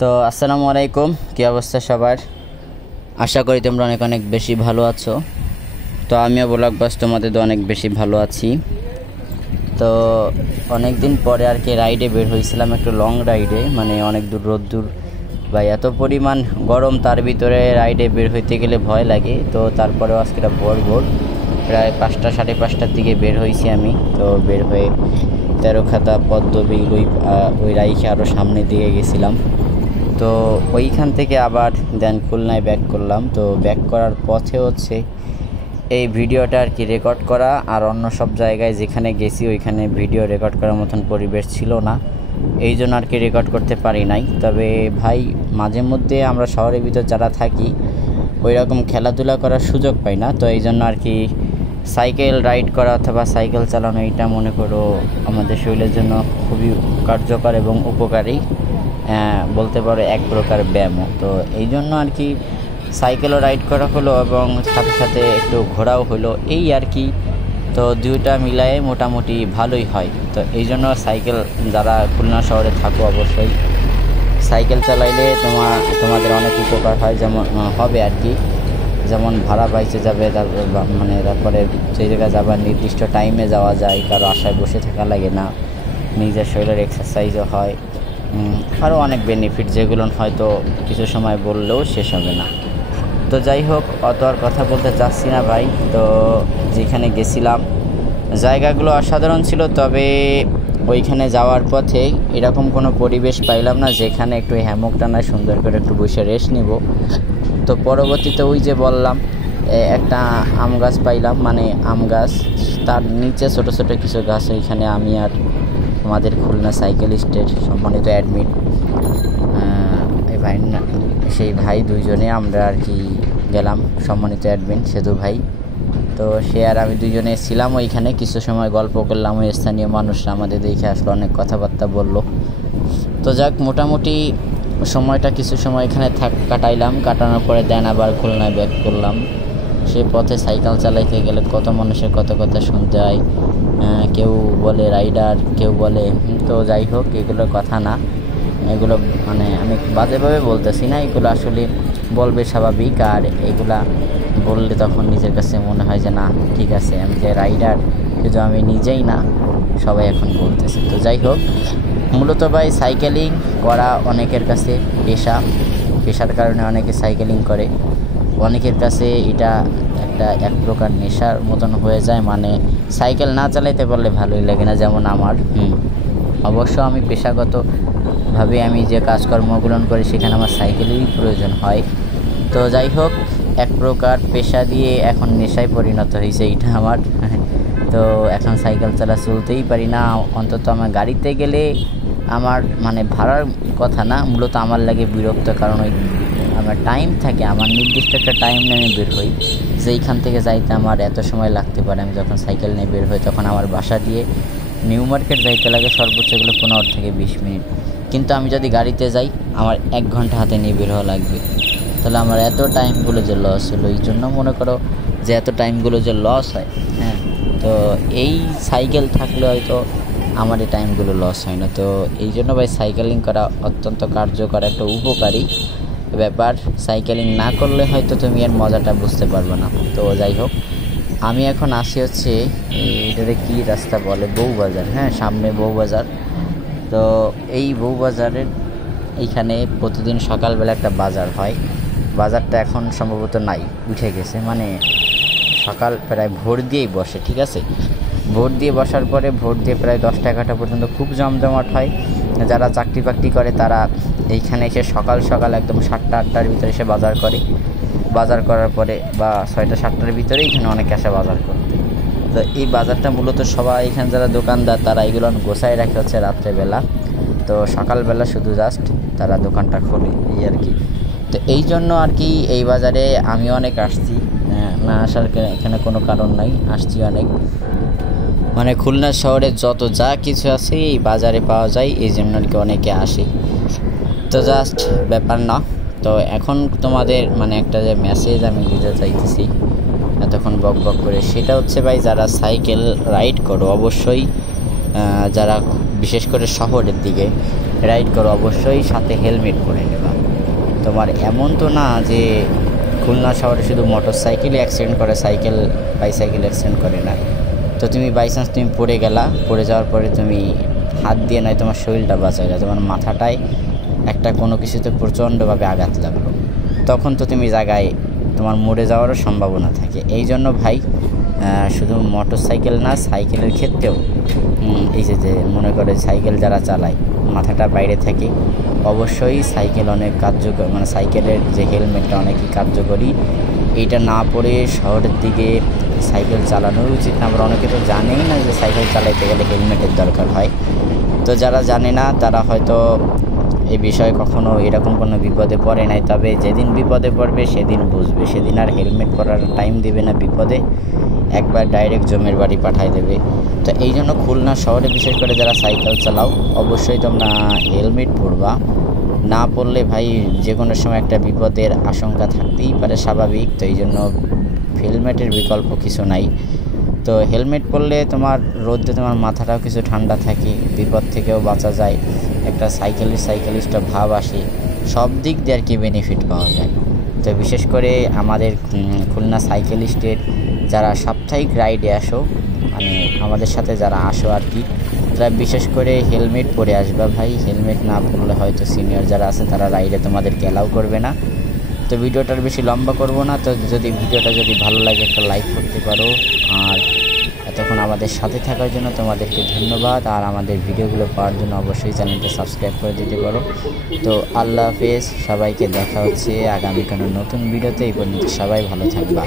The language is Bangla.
তো আসসালামু আলাইকুম, কী অবস্থা সবার? আশা করি তোমরা অনেক অনেক বেশি ভালো আছো। তো আমিও ব্লগবাস তোমাদের অনেক বেশি ভালো আছি। তো অনেক দিন পরে আর কি রাইডে বের হয়েছিলাম, একটু লং রাইডে, মানে অনেক দূর রোদ্দুর বা এত পরিমাণ গরম, তার ভিতরে রাইডে বের হইতে গেলে ভয় লাগে। তো তারপরেও আজকে ভোর প্রায় 5টা সাড়ে 5টার দিকে বের হয়েছি আমি। তো বের হয়ে তেরোখাতা পদ্মবিল ওই রাইখে আরও সামনের দিকে গেছিলাম। তো ওইখান থেকে আবার দেন খুলনায় ব্যাক করলাম। তো ব্যাক করার পথে হচ্ছে এই ভিডিওটা আর কি রেকর্ড করা, আর অন্য সব জায়গায় যেখানে গেছি ওইখানে ভিডিও রেকর্ড করার মতন পরিবেশ ছিল না, এই জন্য আর কি রেকর্ড করতে পারি নাই। তবে ভাই মাঝে মধ্যে আমরা শহরের ভিতর যারা থাকি ওই রকম খেলাধুলা করার সুযোগ পাই না। তো এই জন্য আর কি সাইকেল রাইড করা অথবা সাইকেল চালানো এটা মনে করো আমাদের শরীরের জন্য খুবই কার্যকর এবং উপকারী, বলতে পারো এক প্রকার ব্যায়ামও। তো এই জন্য আর কি সাইকেলও রাইড করা হলো এবং সাথে সাথে একটু ঘোরাও হলো, এই আর কি। তো দুইটা মিলায়ে মোটামুটি ভালোই হয়। তো এই জন্য সাইকেল, যারা খুলনা শহরে থাকো অবশ্যই সাইকেল চালাইলে তোমাদের অনেক উপকার হয়, যেমন হবে আর কি। যেমন ভাড়া বাইচে যাবে, তারপরে সেই জায়গায় যাবার নির্দিষ্ট টাইমে যাওয়া যায়, কারো আশায় বসে থাকা লাগে না, নিজের শরীরের এক্সারসাইজও হয়, আরও অনেক বেনিফিট যেগুলো হয়তো কিছু সময় বললেও শেষ হবে না। তো যাই হোক, অত আর কথা বলতে চাচ্ছি না ভাই। তো যেখানে গেছিলাম জায়গাগুলো অসাধারণ ছিল, তবে ওইখানে যাওয়ার পথে এরকম কোনো পরিবেশ পাইলাম না যেখানে একটু হ্যামক টানায় সুন্দর করে একটু বসে রেস্ট নিব। তো পরবর্তীতে ওই যে বললাম একটা আম গাছ পাইলাম, মানে আম গাছ, তার নিচে ছোট ছোট কিছু গাছ। ওইখানে আমি আর আমাদের খুলনা সাইকেলিস্টের সম্মানিত অ্যাডমিন সেই ভাই দুইজনে আমরা আর কি গেলাম, সম্মানিত অ্যাডমিন সেতু ভাই। তো সে আর আমি দুইজনে ছিলাম ওইখানে, কিছু সময় গল্প করলাম। ওই স্থানীয় মানুষরা আমাদের দেখে আসলে অনেক কথাবার্তা বললো। তো যাক, মোটামুটি সময়টা কিছু সময় এখানে কাটাইলাম। কাটানোর পরে দেন আবার খুলনায় ব্যাক করলাম। সে পথে সাইকেল চালাইতে গেলে কত মানুষের কত কথা শুনতে হয়, কেউ বলে রাইডার, কেউ বলে, তো যাই হোক এগুলো কথা না, এগুলো মানে আমি বাজেভাবে বলতেছি না, এগুলো আসলে বলবে স্বাভাবিক। আর এগুলা বললে তখন নিজের কাছে মনে হয় যে না ঠিক আছে, আমি যে রাইডার শুধু আমি নিজেই না, সবাই এখন বলতেছে। তো যাই হোক, মূলত ভাই সাইকেলিং করা অনেকের কাছে পেশার কারণে অনেকে সাইকেলিং করে, অনেকের কাছে এটা এক প্রকার নেশার মতন হয়ে যায়। মানে সাইকেল না চালাইতে পারলে ভালোই লাগে না, যেমন আমার। অবশ্য আমি পেশাগতভাবে আমি যে কাজকর্মগুলো করি সেখানে আমার সাইকেলেরই প্রয়োজন হয়। তো যাই হোক, এক প্রকার পেশা দিয়ে এখন নেশায় পরিণত হয়েছে এটা আমার। তো এখন সাইকেল চালা চলতেই পারি না, অন্তত আমার গাড়িতে গেলে আমার মানে ভাড়ার কথা না, মূলত আমার লাগে বিরক্ত। কারণ ওই আমার টাইম থাকে, আমার নির্দিষ্ট একটা টাইম নিয়ে আমি বের হই, যেইখান থেকে যাইতে আমার এত সময় লাগতে পারে। আমি যখন সাইকেল নিয়ে বের হই তখন আমার বাসা দিয়ে নিউ মার্কেট যাইতে লাগে সর্বোচ্চ গেলে 15 থেকে 20 মিনিট, কিন্তু আমি যদি গাড়িতে যাই আমার 1 ঘন্টা হাতে নিয়ে বের হওয়া লাগবে। তাহলে আমার এত টাইমগুলো যে লস হলো, এই জন্য মনে করো যে এত টাইমগুলো যে লস হয়, তো এই সাইকেল থাকলে হয়তো আমার এই টাইমগুলো লস হয় না। তো এই জন্য ভাই সাইকেলিং করা অত্যন্ত কার্যকর, একটা উপকারী ব্যাপার। সাইকেলিং না করলে হয়তো তুমি এর মজাটা বুঝতে পারবে না। তো যাই হোক, আমি এখন আসি হচ্ছে এটাতে কী রাস্তা বলে, বউবাজার। সামনে বউবাজার। তো এই বউবাজারের এইখানে প্রতিদিন সকালবেলা একটা বাজার হয়। বাজারটা এখন সম্ভবত নাই, উঠে গেছে, মানে সকাল প্রায় ভোর দিয়েই বসে, ঠিক আছে। ভোট দিয়ে বসার পরে ভোট দিয়ে প্রায় 10টা 11টা পর্যন্ত খুব জমজমাট হয়। যারা চাকরি বাকরি করে তারা এইখানে এসে সকাল একদম 7টা 8টার ভিতরে এসে বাজার করে। বাজার করার পরে বা 6টা 7টার ভিতরে এখানে অনেকে আসে বাজার করতে। তো এই বাজারটা মূলত সবাই এখানে যারা দোকানদার তারা এগুলো গোছায় রাখে হচ্ছে রাত্রেবেলা। তো সকালবেলা শুধু জাস্ট তারা দোকানটা খোলে, এই আর কি। তো এই জন্য আর কি এই বাজারে আমি অনেক আসছি, না আসার এখানে কোনো কারণ নাই, আসছি অনেক। মানে খুলনা শহরে যত যা কিছু আছে এই বাজারে পাওয়া যায়, এই জন্য আর কি অনেকে আসে। তো জাস্ট ব্যাপার না। তো এখন তোমাদের মানে একটা যে মেসেজ আমি দিতে চাইতেছি এতক্ষণ বক করে, সেটা হচ্ছে ভাই যারা সাইকেল রাইড করো অবশ্যই যারা বিশেষ করে শহরের দিকে রাইড করো অবশ্যই সাথে হেলমেট পরে নেবা। তোমার এমন তো না যে খুলনা শহরে শুধু মোটর সাইকেলই অ্যাক্সিডেন্ট করে, বাইসাইকেল অ্যাক্সিডেন্ট করে না। তো তুমি বাইচান্স তুমি পড়ে গেলা, পড়ে যাওয়ার পরে তুমি হাত দিয়ে নয় তোমার শরীরটা বাঁচা যায়, তোমার মাথাটায় একটা কোনো কিছুতে প্রচণ্ডভাবে আঘাত লাগলো, তখন তো তুমি জায়গায় তোমার মরে যাওয়ারও সম্ভাবনা থাকে। এই জন্য ভাই শুধু মোটর সাইকেল না, সাইকেলের ক্ষেত্রেও এই যে মনে করে সাইকেল যারা চালায় মাথাটা বাইরে থাকে, অবশ্যই সাইকেল অনেক কার্যকর, মানে সাইকেলের যে হেলমেটটা অনেকই কার্যকরী। এইটা না পরে শহরের দিকে সাইকেল চালানো উচিত না। আমরা অনেকে তো জানেই না যে সাইকেল চালাইতে গেলে হেলমেটের দরকার হয়। তো যারা জানে না তারা হয়তো এই বিষয়ে কখনো এরকম কোনো বিপদে পড়ে নাই, তবে যেদিন বিপদে পড়বে সেদিন বুঝবে, সেদিন আর হেলমেট পরার টাইম দিবে না, বিপদে একবার ডাইরেক্ট জমের বাড়ি পাঠায় দেবে। তো এই জন্য খুলনা শহরে বিশেষ করে যারা সাইকেল চালাও অবশ্যই তোমরা হেলমেট পরবা। না পরলে ভাই যে কোনো সময় একটা বিপদের আশঙ্কা থাকতেই পারে, স্বাভাবিক। তো এই জন্য হেলমেটের বিকল্প কিছু নাই। তো হেলমেট পরলে তোমার রোদে তোমার মাথাটাও কিছু ঠান্ডা থাকে, বিপদ থেকেও বাঁচা যায়, একটা সাইকেলিস্ট ভাব আসে, সব দিক দিয়ে আর কি বেনিফিট পাওয়া যায়। তো বিশেষ করে আমাদের খুলনা সাইকেলিস্টের যারা সাপ্তাহিক রাইডে আসো, মানে আমাদের সাথে যারা আসো আর কি, তারা বিশেষ করে হেলমেট পরে আসবা ভাই। হেলমেট না পরলে হয়তো সিনিয়র যারা আছে তারা রাইডে তোমাদেরকে অ্যালাউ করবে না। তো ভিডিওটার বেশি লম্বা করব না। তো ভিডিওটা যদি ভালো লাগে একটা লাইক করতে পারো, আর এতক্ষণ আমাদের সাথে থাকার জন্য তোমাদেরকে ধন্যবাদ। আর আমাদের ভিডিওগুলো পাওয়ার জন্য অবশ্যই চ্যানেলটা সাবস্ক্রাইব করে দিতে পারো। তো আল্লাহ হাফেজ, সবাইকে দেখা হচ্ছে আগামী কোনো নতুন ভিডিওতে। এই পর্যন্ত সবাই ভালো থাকবা।